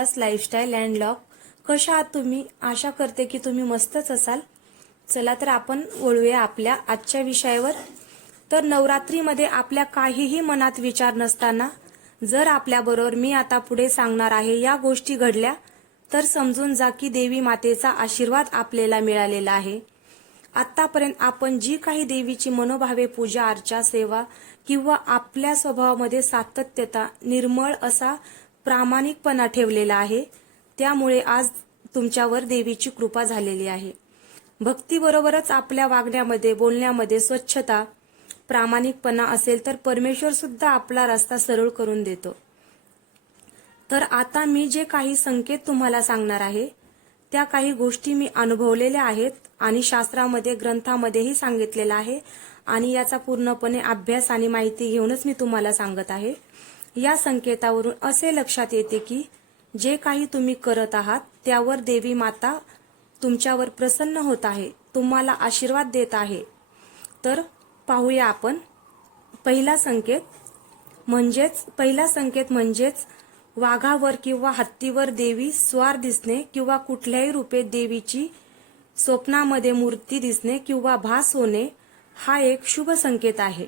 Shweta's lifestyle and log कशा आहात तुम्ही? आशा करते की तुम्ही मस्तच असाल. चला तर आपण वळूया आपल्या आजच्या विषयावर. तर नवरात्रीमध्ये आपल्या काहीही मनात विचार नसताना जर आपल्याबरोबर मी आता पुढे सांगणार आहे या गोष्टी घडल्या तर समजून जा की देवी मातेचा आशीर्वाद आपल्याला मिळालेला आहे. आतापर्यंत आपण जी काही देवीची मनोभावे पूजा अर्चा सेवा किंवा आपल्या स्वभावामध्ये सातत्यता निर्मळ असा प्रामाणिकपणा ठेवलेला आहे. त्यामुळे आज तुमच्यावर देवीची कृपा झालेली आहे. भक्तीबरोबरच आपल्या वागण्यामध्ये बोलण्यामध्ये स्वच्छता प्रामाणिकपणा असेल तर परमेश्वर सुद्धा आपला रस्ता सरळ करून देतो. तर आता मी जे काही संकेत तुम्हाला सांगणार आहे त्या काही गोष्टी मी अनुभवलेल्या आहेत आणि शास्त्रामध्ये ग्रंथामध्येही सांगितलेलं आहे आणि याचा पूर्णपणे अभ्यास आणि माहिती घेऊनच मी तुम्हाला सांगत आहे. या संकेतावरून असे लक्षात येते की जे काही तुम्ही करत आहात त्यावर देवी माता तुमच्यावर प्रसन्न होत आहे तुम्हाला आशीर्वाद देत आहे. तर पाहूया आपण पहिला संकेत म्हणजेच पहिला संकेत म्हणजेच वाघावर किंवा हत्तीवर देवी स्वार दिसणे किंवा कुठल्याही रूपे देवीची स्वप्नामध्ये मूर्ती दिसणे किंवा भास होणे हा एक शुभ संकेत आहे.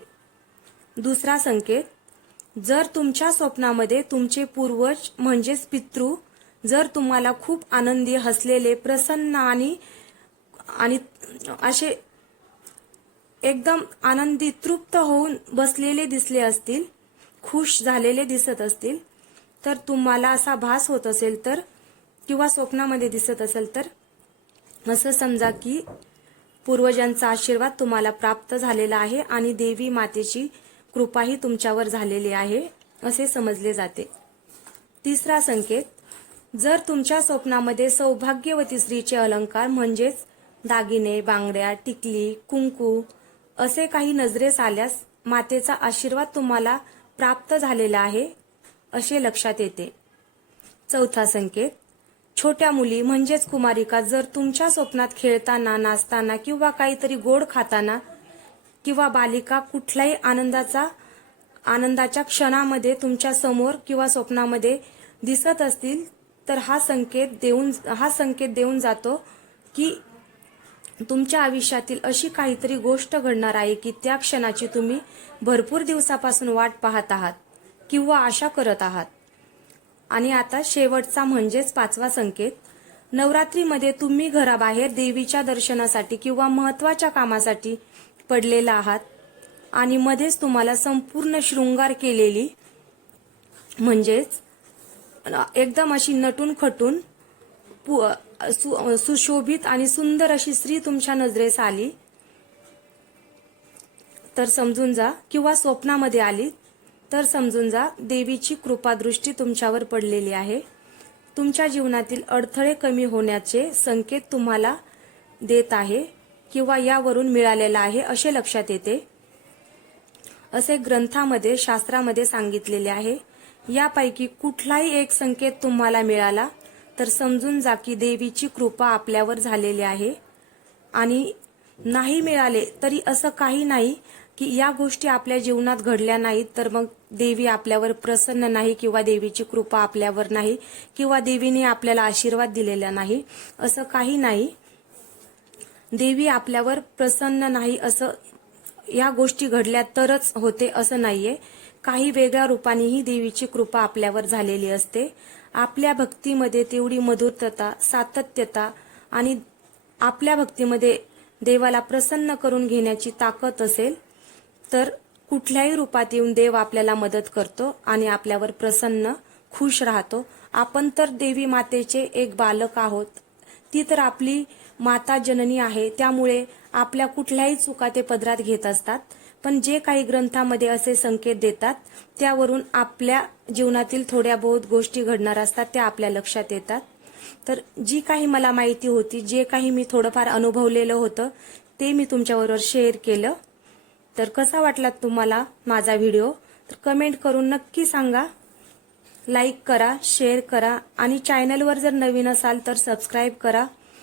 दुसरा संकेत जर तुमच्या स्वप्नामध्ये तुमचे पूर्वज म्हणजेच पितृ जर तुम्हाला खूप आनंदी हसलेले प्रसन्न आणि आणि असे एकदम आनंदी तृप्त होऊन बसलेले दिसले असतील खुश झालेले दिसत असतील तर तुम्हाला असा भास होत असेल तर किंवा स्वप्नामध्ये दिसत असेल तर असं समजा की पूर्वजांचा आशीर्वाद तुम्हाला प्राप्त झालेला आहे आणि देवी मातेची कृपाही तुमच्यावर झालेली आहे असे समजले जाते. तिसरा संकेत जर तुमच्या स्वप्नामध्ये सौभाग्यवती स्त्रीचे अलंकार म्हणजेच दागिने बांगड्या टिकली कुंकू असे काही नजरेस आल्यास मातेचा आशीर्वाद तुम्हाला प्राप्त झालेला आहे असे लक्षात येते. चौथा संकेत छोट्या मुली म्हणजेच कुमारिका जर तुमच्या स्वप्नात खेळताना नाचताना किंवा काहीतरी गोड खाताना किंवा बालिका कुठल्याही आनंदाचा आनंदाच्या क्षणामध्ये तुमच्यासमोर किंवा स्वप्नामध्ये दिसत असतील तर हा संकेत देऊन हा संकेत देऊन जातो की तुमच्या आयुष्यातील अशी काहीतरी गोष्ट घडणार आहे की त्या क्षणाची तुम्ही भरपूर दिवसापासून वाट पाहत आहात किंवा आशा करत आहात. आणि आता शेवटचा म्हणजेच पाचवा संकेत. नवरात्रीमध्ये तुम्ही घराबाहेर देवीच्या दर्शनासाठी किंवा महत्त्वाच्या कामासाठी पडलेला आहात आणि मध्येच तुम्हाला संपूर्ण शृंगार केलेली म्हणजेच एकदम अशी नटून खटून सुशोभित आणि सुंदर अशी स्त्री तुमच्या नजरेस आली. तर समजून जा किंवा स्वप्नामध्ये आली तर समजून जा देवीची कृपादृष्टी तुमच्यावर पडलेली आहे. तुमच्या जीवनातील अडथळे कमी होण्याचे संकेत तुम्हाला देत आहे. किंवा यावरून मिळालेला आहे असे लक्षात येते. असे ग्रंथामध्ये शास्त्रामध्ये सांगितलेले आहे यापैकी कुठलाही एक संकेत तुम्हाला मिळाला तर समजून जा की देवीची कृपा आपल्यावर झालेली आहे. आणि नाही मिळाले तरी असं काही नाही की या गोष्टी आपल्या जीवनात घडल्या नाहीत तर मग देवी आपल्यावर प्रसन्न नाही किंवा देवीची कृपा आपल्यावर नाही किंवा देवीने आपल्याला आशीर्वाद दिलेला नाही असं काही नाही. देवी आपल्यावर प्रसन्न नाही असं या गोष्टी घडल्या तरच होते असं नाहीये. काही वेगळ्या रूपानेही देवीची कृपा आपल्यावर झालेली असते. आपल्या भक्तीमध्ये तेवढी मधुरता सातत्यता आणि आपल्या भक्तीमध्ये देवाला प्रसन्न करून घेण्याची ताकद असेल तर कुठल्याही रूपात येऊन देव आपल्याला मदत करतो आणि आपल्यावर प्रसन्न खुश राहतो. आपण तर देवी मातेचे एक बालक आहोत. ती तर आपली माता जननी आहे त्यामुळे आपल्या कुठल्याही चुका ते पदरात घेत असतात. पण जे काही ग्रंथामध्ये असे संकेत देतात त्यावरून आपल्या जीवनातील थोड्या बहुत गोष्टी घडणार असतात त्या आपल्या लक्षात येतात. तर जी काही मला माहिती होती जे काही मी थोडंफार अनुभवलेलं होतं ते मी तुमच्याबरोबर शेअर केलं. तर कसा वाटला तुम्हाला माझा व्हिडिओ? तर कमेंट करून नक्की सांगा. लाईक करा शेअर करा आणि चॅनलवर जर नवीन असाल तर सबस्क्राईब करा.